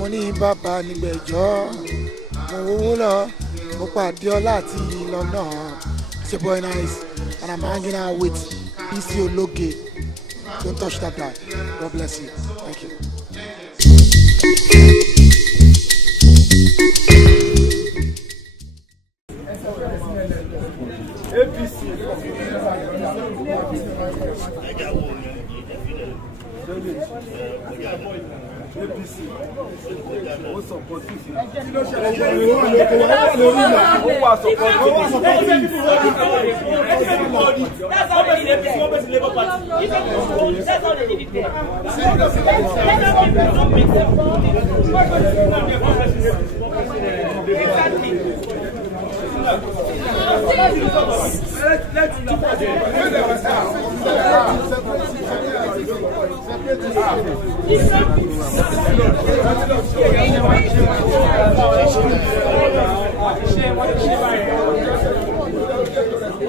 mo ní bàbá nígbẹ̀jọ́ mo lọ mo pàdé ọlá àti lọ́nà. It's your boy Nice and I'm hanging out with Bisi Ologe. Don't touch that guy. God bless you. Thank you. APC ó support fífi.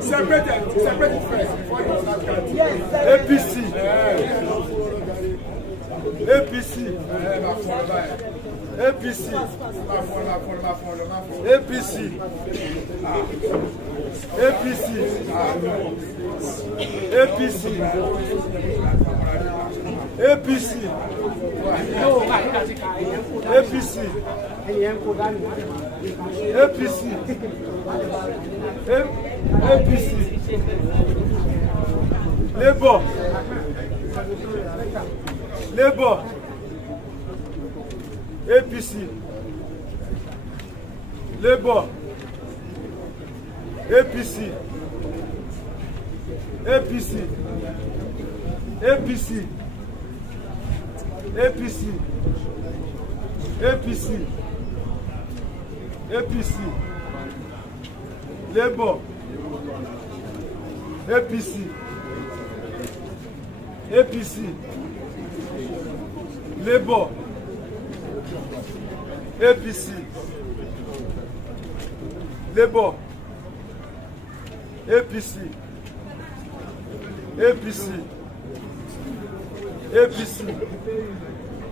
Separate first before you start counting. APC. APC. APC. APC. APC. APC. APC. APC. APC. APC. Labour. Labour. APC. Labour. APC. APC. APC. APC. APC. APC. Labour. APC. APC. Labour. APC. Labour. APC. APC. APC.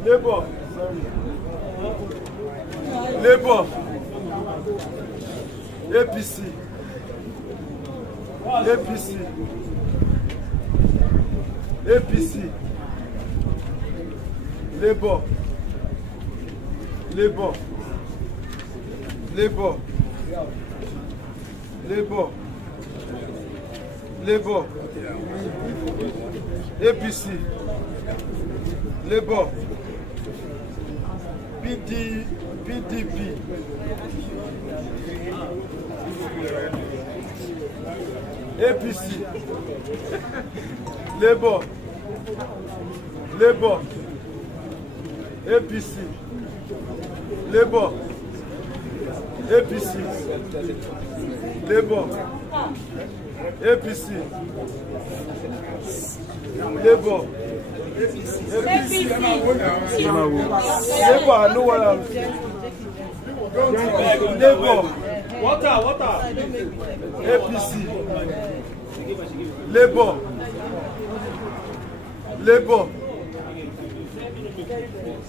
Labour. Labour. APC. APC. APC. Labour. Labour. Labour. Labour. Labour. APC. Labour. PDP. APC. Labour. Labour. APC. Labour. APC. Labour. APC. Labour. APC. Labour, I know what I'm saying. Labour. Water. APC. Labour. Labour.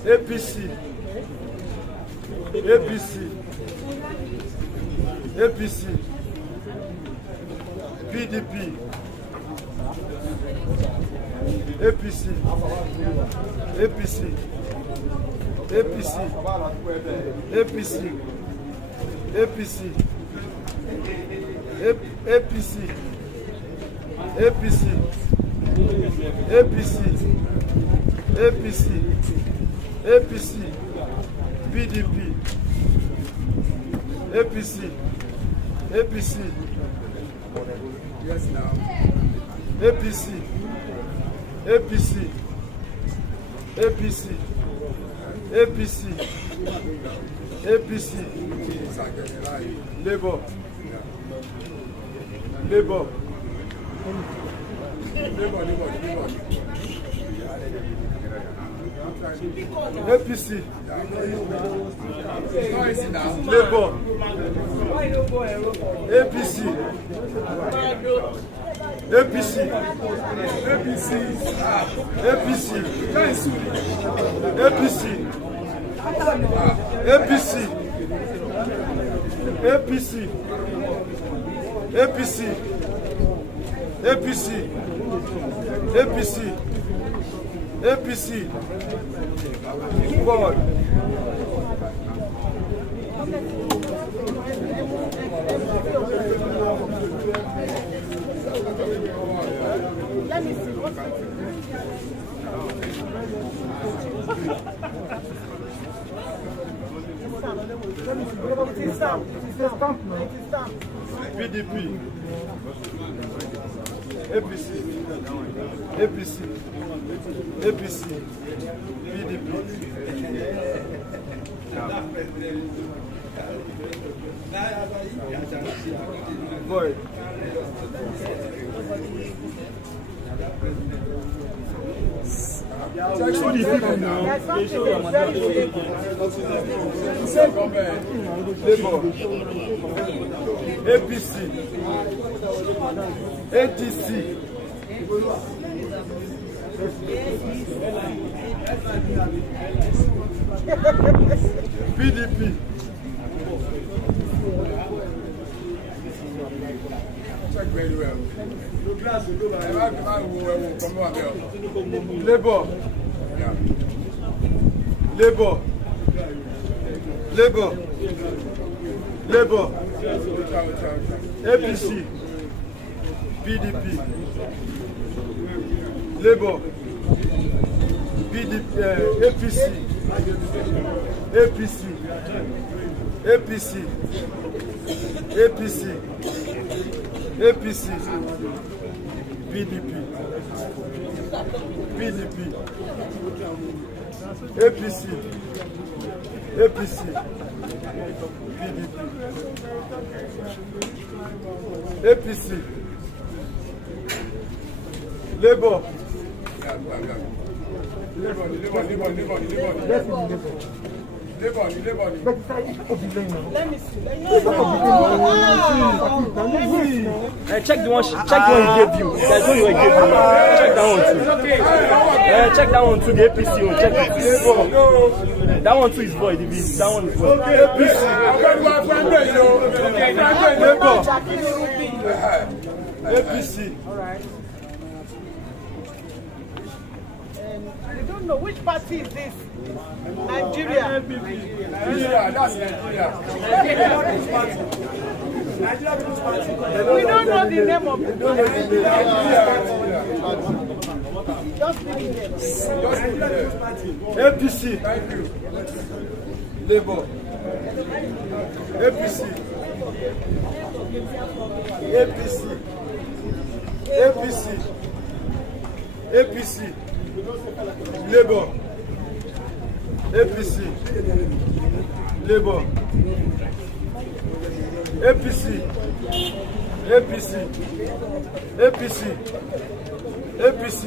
APC. APC. APC. PDP. APC. APC. APC. APC. APC. APC. APC. APC. APC. APC. PDP. APC. APC. Yes, now. APC. APC. APC. APC. APC. Labour. Labour. APC. Labour. APC. APC. APC. APC. APC. APC, APC, APC, APC, APC, APC, borne. Let me see. PDP, APC, APC, APC, PDP. Void. There's something very Labour, APC, ADC, PDP, check very well. Labour, Labour, Labour, Labour, APC, PDP, Labour, PDP, APC, APC, APC, APC, APC, PDP, PDP, APC, APC, PDP, APC, Labour, Let me see. Check the one he gave you. There's one he gave you. Check that one too. Check that one too. The APC one. Check it. That one too is void. That one is void. APC. All right. We don't know which party is this. Nigeria. That's Nigeria. We don't know the name of the party. Just leave it there. APC. Thank you. Labour. APC. APC. APC. APC. Labour. APC. Labour. APC. APC. APC. APC.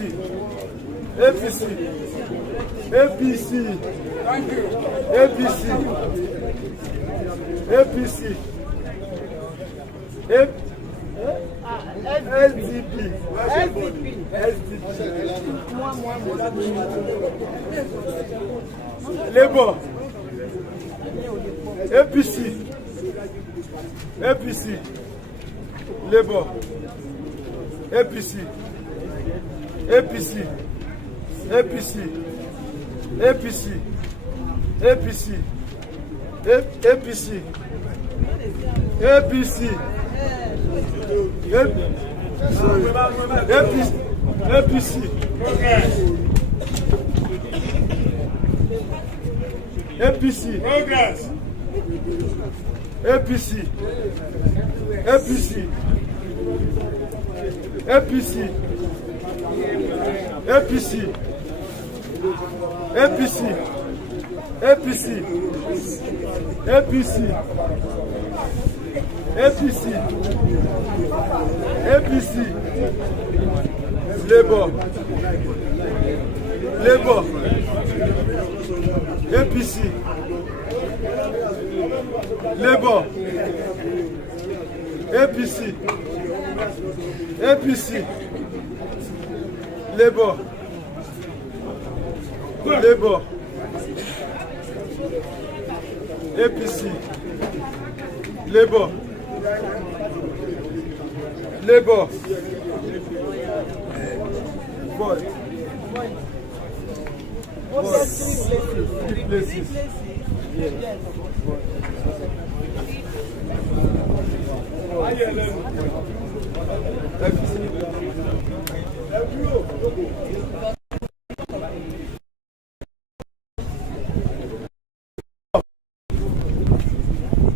APC. APC. Thank you. APC. APC. SDP. SDP. Labour. APC. APC. Labour. APC. APC. APC. APC. APC. APC. APC. APC. APC. Progress. APC. APC. APC. APC. APC. APC. APC. APC. APC. Labour. Labour. APC. Labour. APC. APC. Labour. Labour. APC. Labour. Labour. Boy. Three places.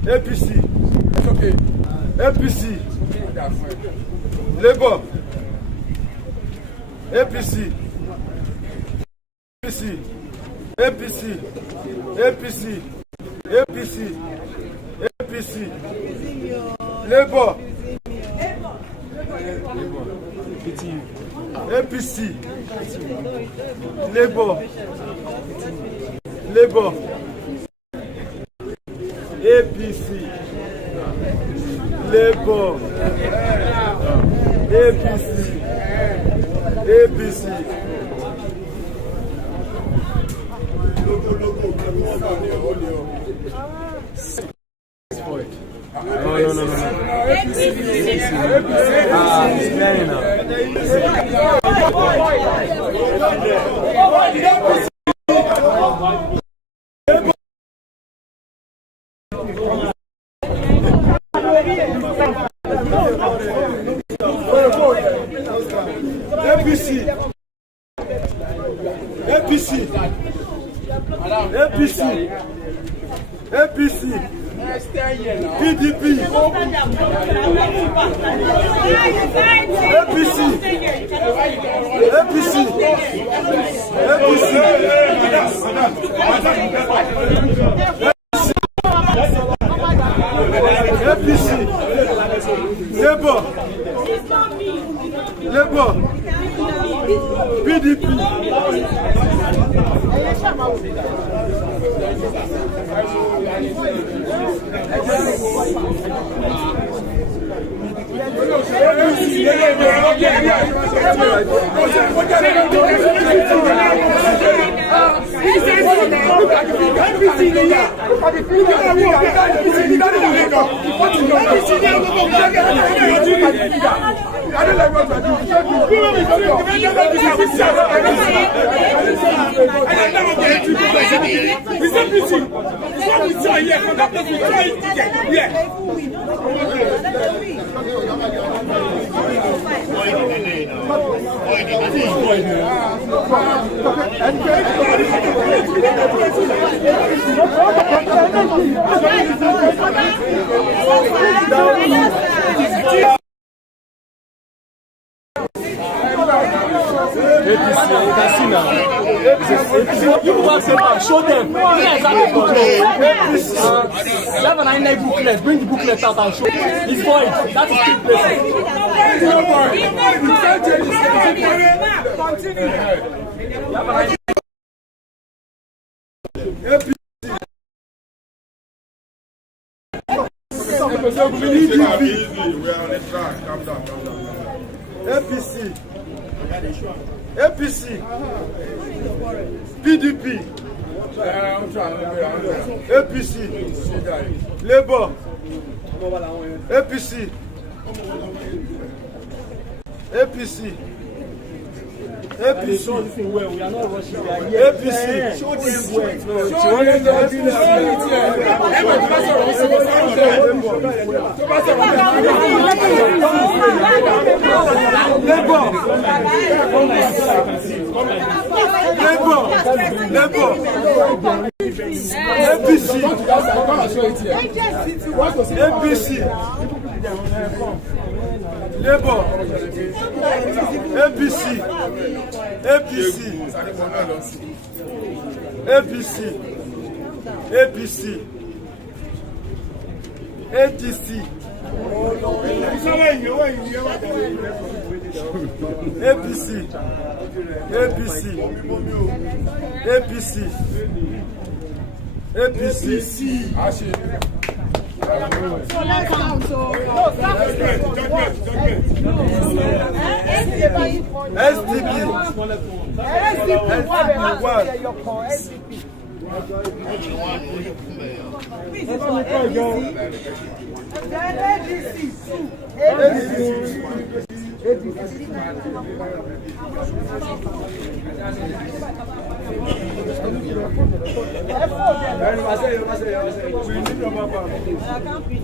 APC. It's okay. APC. Labour. APC. APC. APC. APC. APC. APC. Labour. APC. Labour. Labour. APC. Labour. APC. APC. No. It's clear enough. APC. APC. APC. APC. PDP. APC. APC. APC. Labour. Labour. PDP. Show them. Bring the booklet out and show. It's void. That is three places. APC. APC. PDP. APC. Labour. APC. APC. APC. We are not rushing. APC. Show them well.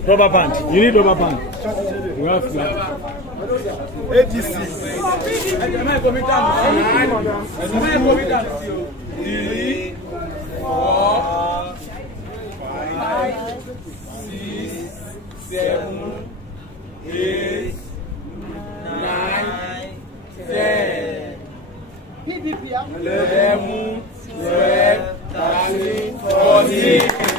Rubber band. You need rubber band. We have ADC. 3, 4, 5, 6, 7, 8, 9, 10. PDP. 11, 12, 13, 14.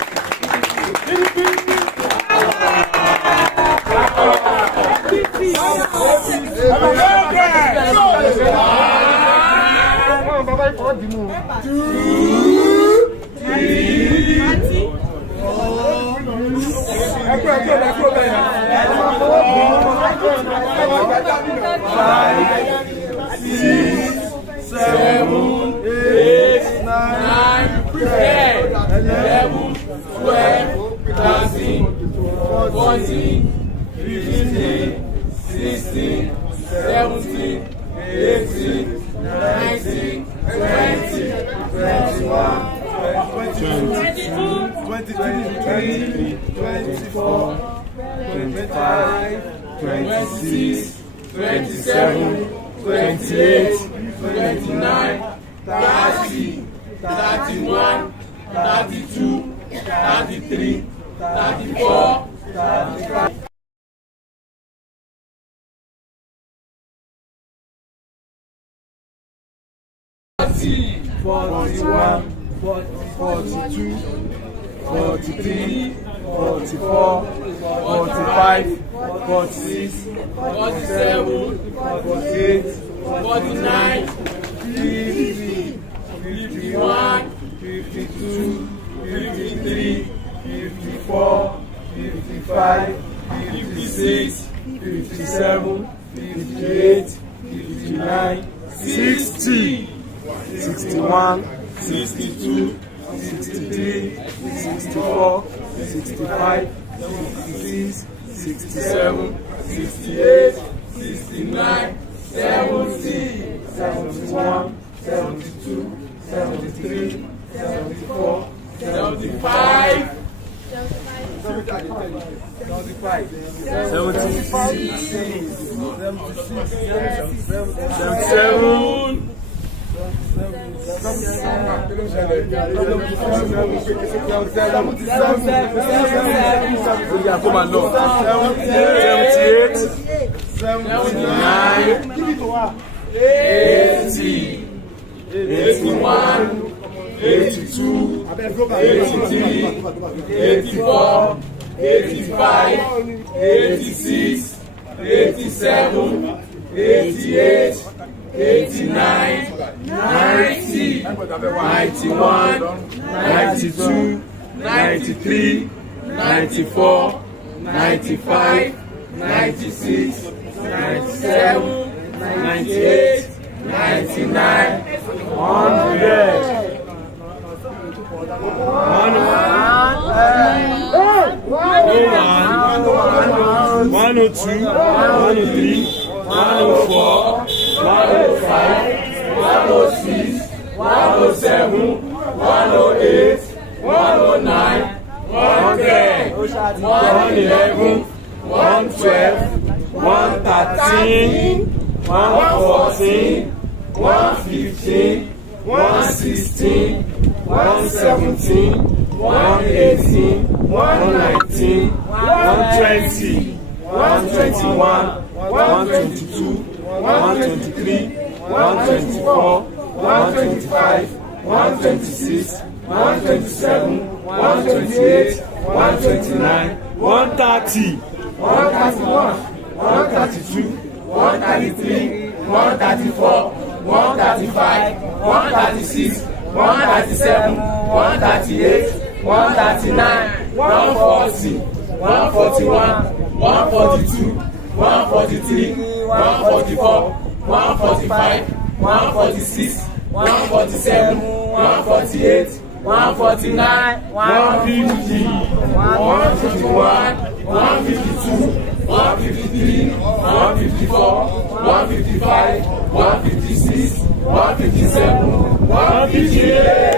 149, 150, 151, 152, 153, 154, 155, 156, 157, 158.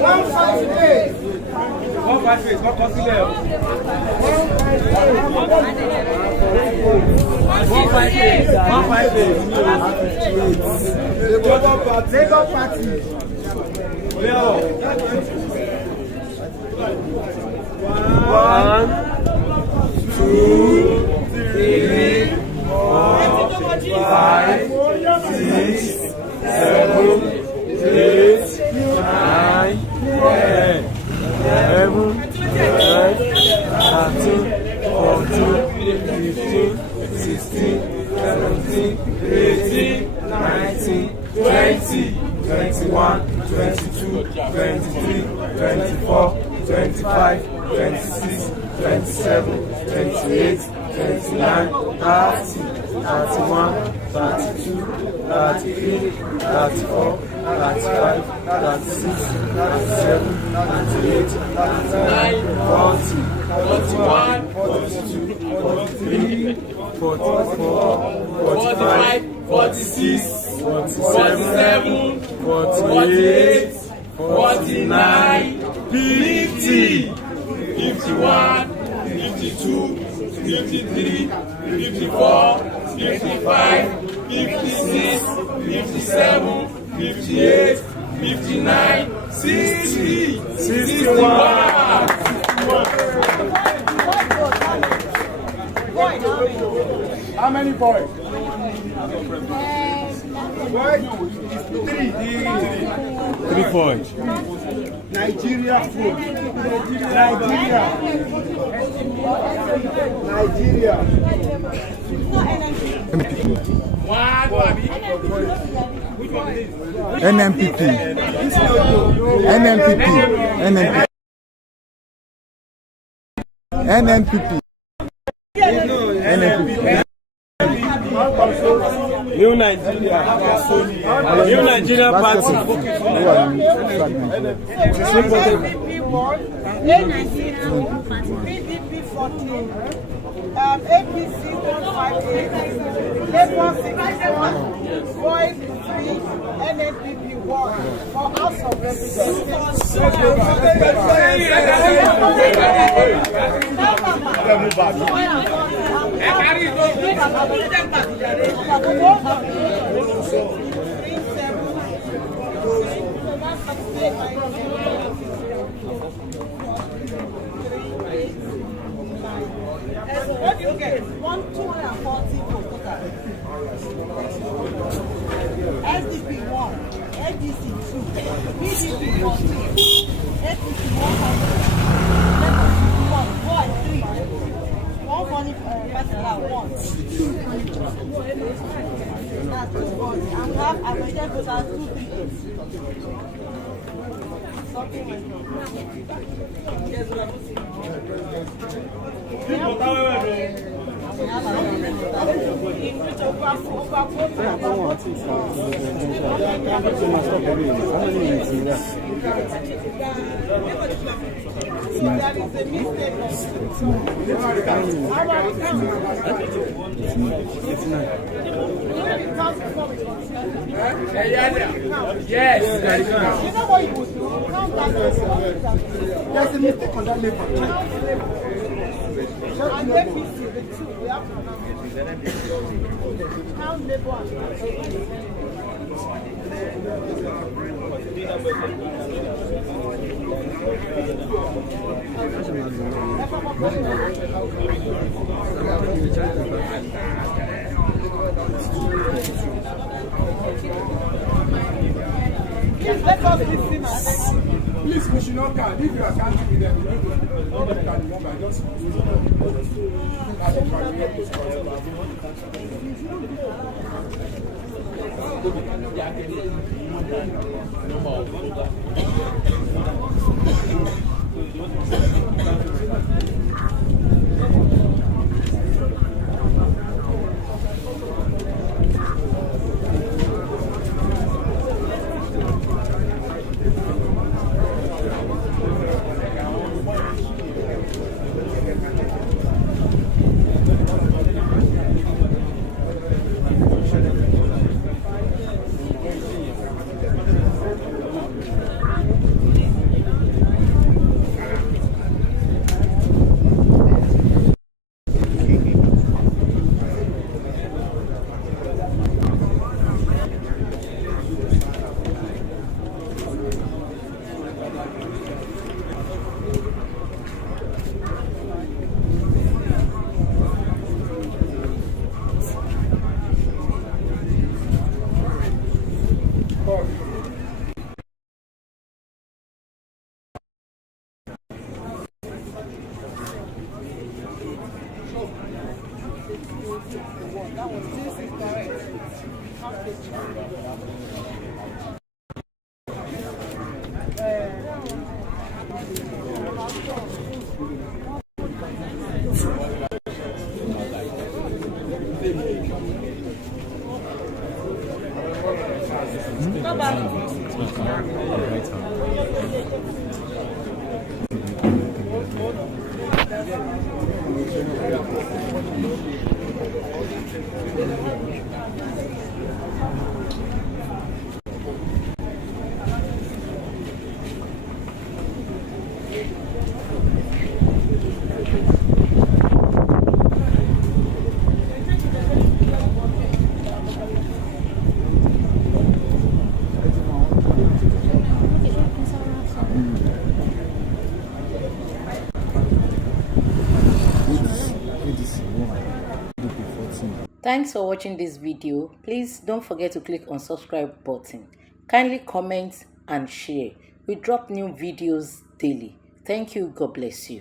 158. 158, not consider. 158. Labour Party. One, two, three, 4, 5, 6, 7, 8, 9, 10, 11, 12, 13, 14, 15, 16, 17, 18, 19, 20, 21, 22, 23, 24, 25, 26, 27, 28, 29, 30, 31, 32, 33, 34, 35, 36, 37, 38, 39, 40, 41, 42, 43, 44, 45, 46, 47, 48, 49, 50, 51, 52, 53, 54, 55, 56, 57, 58, 59, 60, 61. How many boys? Boys? 3. 3 points. Nigeria food. Nigeria. NMPP. NMPP. New Nigeria. New Nigerian party. PDP 14, APC 158, Labour 61, Voice 3, NNPP 1 for House of Representatives. What do you get? 140 for total. SDP 1, ADC 2, PDP 14, APC 1, Boy 3, 140 particular 1. That's 2 votes. And we have American voters 238. Something like Yes. you know what you would do? There's a mistake on that label. And APC, the two, we have to count label and please let us listen. Please, we should not count. If you are counting with them, you need to not count the number. Just Thanks for watching this video. Please don't forget to click on subscribe button. Kindly comment and share. We drop new videos daily. Thank you. God bless you.